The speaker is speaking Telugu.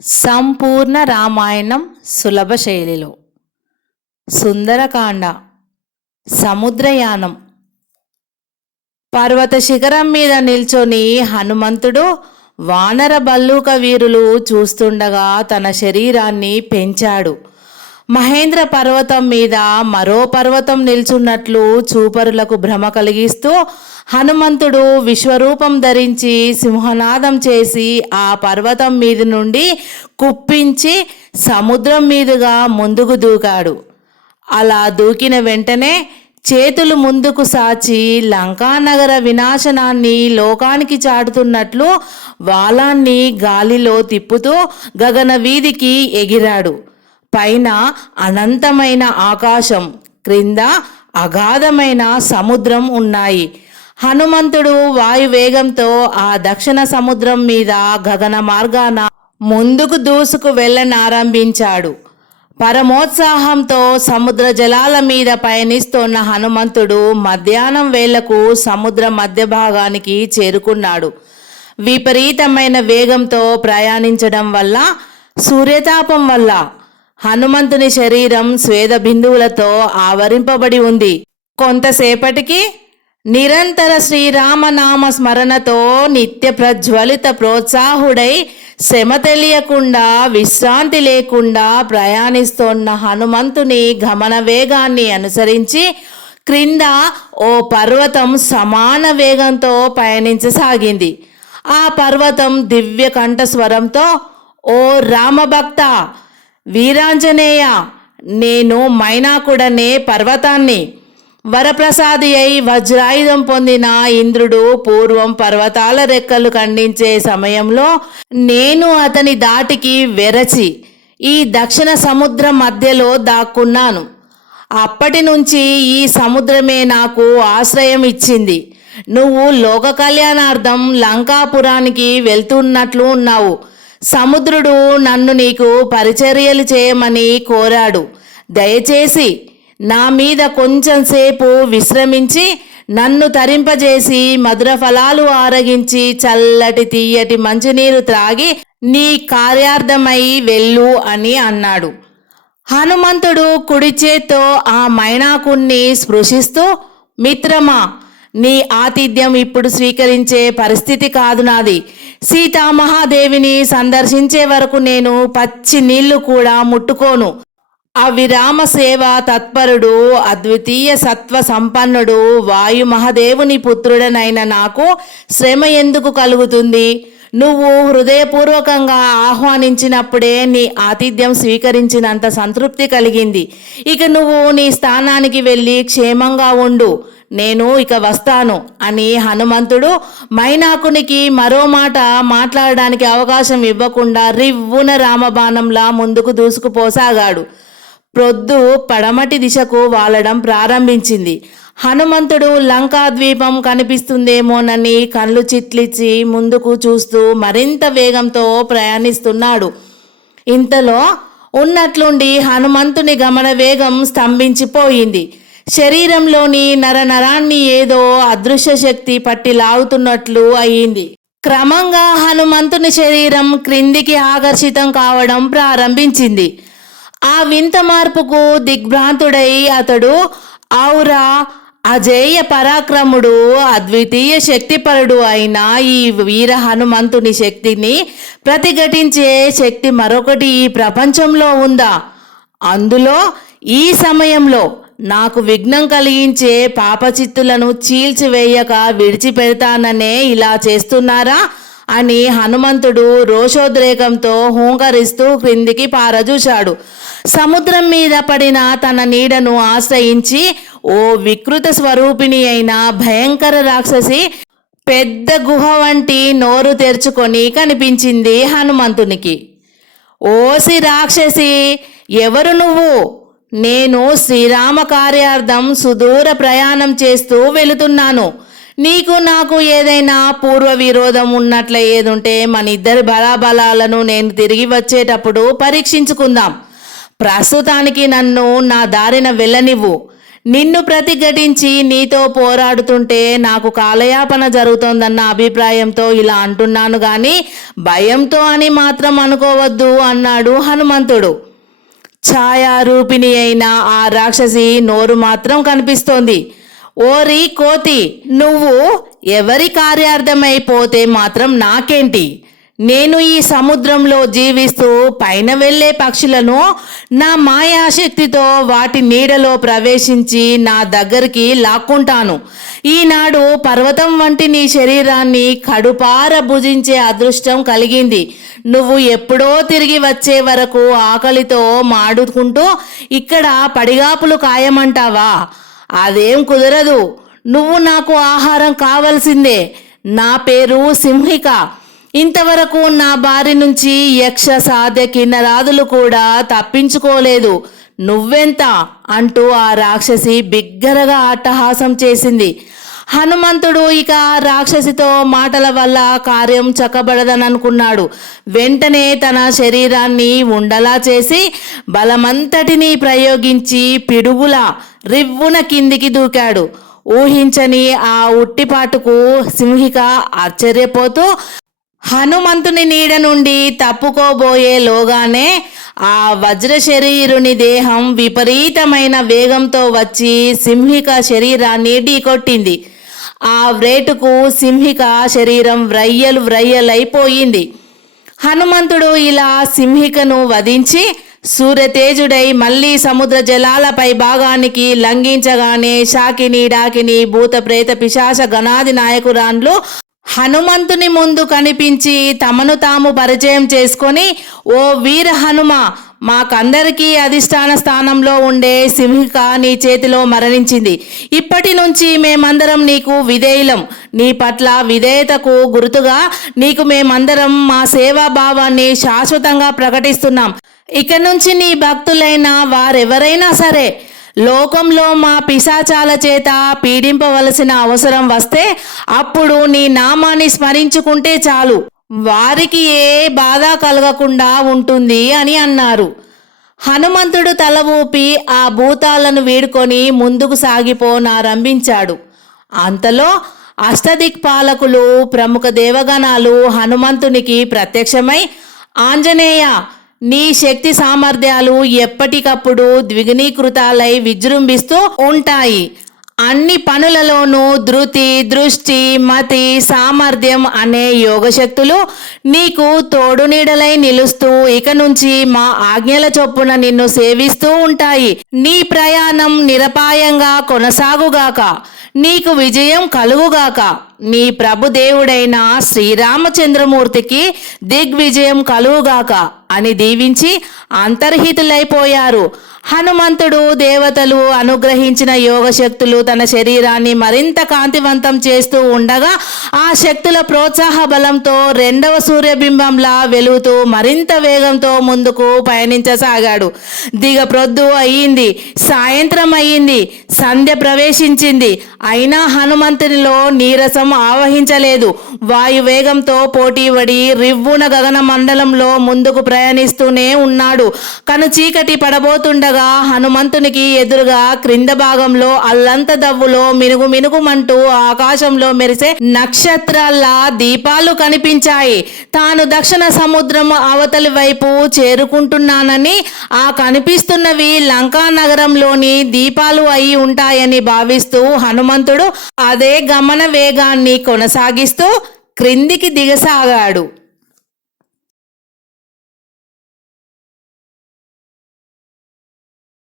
సంపూర్ణ రామాయణం సులభ శైలిలో సుందరకాండ సముద్రయానం. పర్వత శిఖరం మీద నిల్చొని హనుమంతుడు వానర బల్లూక వీరులు చూస్తుండగా తన శరీరాన్ని పెంచాడు. మహేంద్ర పర్వతం మీద మరో పర్వతం నిల్చున్నట్లు చూపరులకు భ్రమ కలిగిస్తూ హనుమంతుడు విశ్వరూపం ధరించి సింహనాదం చేసి ఆ పర్వతం మీద నుండి కుప్పించి సముద్రం మీదుగా ముందుకు దూకాడు. అలా దూకిన వెంటనే చేతులు ముందుకు సాచి లంకానగర వినాశనాన్ని లోకానికి చాటుతున్నట్లు వాలాన్ని గాలిలో తిప్పుతూ గగన వీధికి ఎగిరాడు. పైన అనంతమైన ఆకాశం, క్రింద అగాధమైన సముద్రం ఉన్నాయి. హనుమంతుడు వాయువేగంతో ఆ దక్షిణ సముద్రం మీద గగన మార్గాన ముందుకు దూసుకు వెళ్ళనారంభించాడు. పరమోత్సాహంతో సముద్ర జలాల మీద పయనిస్తోన్న హనుమంతుడు మధ్యాహ్నం వేళకు సముద్ర మధ్య భాగానికి చేరుకున్నాడు. విపరీతమైన వేగంతో ప్రయాణించడం వల్ల, సూర్యతాపం వల్ల హనుమంతుని శరీరం స్వేద బిందువులతో ఆవరింపబడి ఉంది. కొంతసేపటికి నిరంతర శ్రీరామనామ స్మరణతో నిత్య ప్రజ్వలిత ప్రోత్సాహుడై శ్రమ తెలియకుండా విశ్రాంతి లేకుండా ప్రయాణిస్తోన్న హనుమంతుని గమన వేగాన్ని అనుసరించి క్రింద ఓ పర్వతం సమాన వేగంతో పయనించసాగింది. ఆ పర్వతం దివ్య కంఠస్వరంతో, ఓ రామభక్త వీరాంజనేయ, నేను మైనాకుడనే పర్వతాన్ని. వరప్రసాది అయి వజ్రాయుధం పొందిన ఇంద్రుడు పూర్వం పర్వతాల రెక్కలు ఖండించే సమయంలో నేను అతని దాటికి వెరచి ఈ దక్షిణ సముద్రం మధ్యలో దాక్కున్నాను. అప్పటి నుంచి ఈ సముద్రమే నాకు ఆశ్రయం ఇచ్చింది. నువ్వు లోక కళ్యాణార్థం లంకాపురానికి వెళ్తున్నట్లు ఉన్నావు. సముద్రుడు నన్ను నీకు పరిచర్యలు చేయమని కోరాడు. దయచేసి నా మీద కొంచెం సేపు విశ్రమించి నన్ను తరింపజేసి మధుర ఫలాలు ఆరగించి చల్లటి తీయటి మంచినీరు త్రాగి నీ కార్యార్థమై వెళ్ళు అని అన్నాడు. హనుమంతుడు కుడి చేత్తో ఆ మైనాకుణ్ణి స్పృశిస్తూ, మిత్రమా, నీ ఆతిథ్యం ఇప్పుడు స్వీకరించే పరిస్థితి కాదు నాది. సీతామహాదేవిని సందర్శించే వరకు నేను పచ్చి నీళ్లు కూడా ముట్టుకోను. అవిరామ సేవ తత్పరుడు, అద్వితీయ సత్వ సంపన్నుడు వాయు మహాదేవుని పుత్రుడనైన నాకు శ్రమ ఎందుకు కలుగుతుంది? నువ్వు హృదయపూర్వకంగా ఆహ్వానించినప్పుడే నీ ఆతిథ్యం స్వీకరించినంత సంతృప్తి కలిగింది. ఇక నువ్వు నీ స్థానానికి వెళ్ళి క్షేమంగా ఉండు. నేను ఇక వస్తాను అని హనుమంతుడు మైనాకునికి మరో మాట మాట్లాడడానికి అవకాశం ఇవ్వకుండా రివ్వున రామబాణంలా ముందుకు దూసుకుపోసాగాడు. ప్రొద్దు పడమటి దిశకు వాలడం ప్రారంభించింది. హనుమంతుడు లంకాద్వీపం కనిపిస్తుందేమోనని కళ్ళు చిట్లిచ్చి ముందుకు చూస్తూ మరింత వేగంతో ప్రయాణిస్తున్నాడు. ఇంతలో ఉన్నట్లుండి హనుమంతుని గమన వేగం స్తంభించిపోయింది. శరీరంలోని నరనరాన్ని ఏదో అదృశ్య శక్తి పట్టి లాగుతున్నట్లు అయింది. క్రమంగా హనుమంతుని శరీరం క్రిందికి ఆకర్షితం కావడం ప్రారంభించింది. ఆ వింత మార్పుకు దిగ్భ్రాంతుడై అతడు, ఔరా, అజేయ పరాక్రముడు, అద్వితీయ శక్తిపరుడు అయిన ఈ వీర హనుమంతుని శక్తిని ప్రతిఘటించే శక్తి మరొకటి ఈ ప్రపంచంలో ఉందా? అందులో ఈ సమయంలో నాకు విఘ్నం కలిగించే పాపచిత్తులను చీల్చివేయక విడిచిపెడతాననే ఇలా చేస్తున్నారా అని హనుమంతుడు రోషోద్రేకంతో హూంకరిస్తూ క్రిందికి పారజూశాడు. సముద్రం మీద పడిన తన నీడను ఆశ్రయించి ఓ వికృత స్వరూపిణి అయిన భయంకర రాక్షసి పెద్ద గుహ వంటి నోరు తెరుచుకొని కనిపించింది హనుమంతునికి. ఓసి రాక్షసి, ఎవరు నువ్వు? నేను శ్రీరామ కార్యార్థం సుదూర ప్రయాణం చేస్తూ వెళుతున్నాను. నీకు నాకు ఏదైనా పూర్వ విరోధం ఉన్నట్ల ఏదుంటే మన ఇద్దరి బలాబలాలను నేను తిరిగి వచ్చేటప్పుడు పరీక్షించుకుందాం. ప్రస్తుతానికి నన్ను నా దారిన వెళ్ళనివ్వు. నిన్ను ప్రతిఘటించి నీతో పోరాడుతుంటే నాకు కాలయాపన జరుగుతోందన్న అభిప్రాయంతో ఇలా అంటున్నాను గాని భయంతో అని మాత్రం అనుకోవద్దు అన్నాడు హనుమంతుడు. ఛాయారూపిణి అయిన ఆ రాక్షసి నోరు మాత్రం కనిపిస్తోంది. ఓరి కోతి, నువ్వు ఎవరి కార్యార్థమైపోతే మాత్రం నాకేంటి? నేను ఈ సముద్రంలో జీవిస్తూ పైన వెళ్ళే పక్షులను నా మాయాశక్తితో వాటి నీడలో ప్రవేశించి నా దగ్గరికి లాక్కుంటాను. ఈనాడు పర్వతం వంటి నీ శరీరాన్ని కడుపార భుజించే అదృష్టం కలిగింది. నువ్వు ఎప్పుడో తిరిగి వచ్చే వరకు ఆకలితో మాడుకుంటూ ఇక్కడ పడిగాపులు కాయమంటావా? అదేం కుదరదు. నువ్వు నాకు ఆహారం కావలసిందే. నా పేరు సింహిక. ఇంతవరకు నా బారి నుంచి యక్ష సాధ్య కిన్నరాదులు కూడా తప్పించుకోలేదు. నువ్వెంత అంటూ ఆ రాక్షసి బిగ్గరగా అట్టహాసం చేసింది. హనుమంతుడు ఇక రాక్షసితో మాటల వల్ల కార్యం చక్కబడదని అనుకున్నాడు. వెంటనే తన శరీరాన్ని ఉండలా చేసి బలమంతటినీ ప్రయోగించి పిడుగులా రివ్వున కిందికి దూకాడు. ఊహించని ఆ ఉట్టిపాటుకు సింహిక ఆశ్చర్యపోతూ హనుమంతుని నీడ నుండి తప్పుకోబోయేలోగానే ఆ వజ్ర శరీరుని దేహం విపరీతమైన వేగంతో వచ్చి సింహిక శరీరాన్ని ఢీకొట్టింది. ఆ వ్రేటుకు సింహిక శరీరం వ్రయ్యలైపోయింది. హనుమంతుడు ఇలా సింహికను వధించి సూర్యతేజుడై మళ్ళీ సముద్ర జలాలపై భాగానికి లంఘించగానే శాకిని డాకిని భూత ప్రేత పిశాచ గణాది నాయకురాన్లు హనుమంతుని ముందు కనిపించి తమను తాము పరిచయం చేసుకొని, ఓ వీర హనుమ, మాకందరికీ అధిష్టాన స్థానంలో ఉండే సింహిక నీ చేతిలో మరణించింది. ఇప్పటి నుంచి మేమందరం నీకు విధేయులం. నీ పట్ల విధేయతకు గుర్తుగా నీకు మేమందరం మా సేవాభావాన్ని శాశ్వతంగా ప్రకటిస్తున్నాం. ఇక నుంచి నీ భక్తులైన వారెవరైనా సరే లోకంలో మా పిశాచాల చేత పీడింపవలసిన అవసరం వస్తే అప్పుడు నీ నామాన్ని స్మరించుకుంటే చాలు, వారికి ఏ బాధ కలగకుండా ఉంటుంది అని అన్నారు. హనుమంతుడు తల ఊపి ఆ భూతాలను వీడుకొని ముందుకు సాగిపోనారంభించాడు. అంతలో అష్టదిక్పాలకులు ప్రముఖ దేవగణాలు హనుమంతునికి ప్రత్యక్షమై, ఆంజనేయ, నీ శక్తి సామర్థ్యాలు ఎప్పటికప్పుడు ద్విగుణీకృతాలై విజృంభిస్తూ ఉంటాయి. అన్ని పనులలోనూ ధృతి, దృష్టి, మతి, సామర్థ్యం అనే యోగశక్తులు నీకు తోడు నీడలై నిలుస్తూ ఇక నుంచి మా ఆజ్ఞల చొప్పున నిన్ను సేవిస్తూ ఉంటాయి. నీ ప్రయాణం నిరపాయంగా కొనసాగుగాక. నీకు విజయం కలుగుగాక. నీ ప్రభుదేవుడైన శ్రీరామచంద్రమూర్తికి దిగ్విజయం కలుగుగాక అని దీవించి అంతర్హితులైపోయారు. హనుమంతుడు దేవతలు అనుగ్రహించిన యోగశక్తులు తన శరీరాన్ని మరింత కాంతివంతం చేస్తూ ఉండగా ఆ శక్తుల ప్రోత్సాహ బలంతో రెండవ సూర్యబింబంలా వెలుగుతూ మరింత వేగంతో ముందుకు పయనించసాగాడు. దిగప్రొద్దు అయ్యింది, సాయంత్రం అయ్యింది, సంధ్య ప్రవేశించింది. అయినా హనుమంతునిలో నీరసం ఆవహించలేదు. వాయువేగంతో పోటీపడి రివ్వున గగన మండలంలో ముందుకు ప్రయాణిస్తూనే ఉన్నాడు. కను చీకటి పడబోతుండగా హనుమంతునికి ఎదురుగా క్రింద భాగంలో అల్లంత దవ్వులో మినుగు మినుగుమంటూ ఆకాశంలో మెరిసే నక్షత్రాల్లా దీపాలు కనిపించాయి. తాను దక్షిణ సముద్రం అవతలి వైపు చేరుకుంటున్నానని, ఆ కనిపిస్తున్నవి లంకా నగరంలోని దీపాలు అయి ఉంటాయని భావిస్తూ హనుమంతుడు అదే గమన వేగాన్ని కొనసాగిస్తూ క్రిందికి దిగసాగాడు.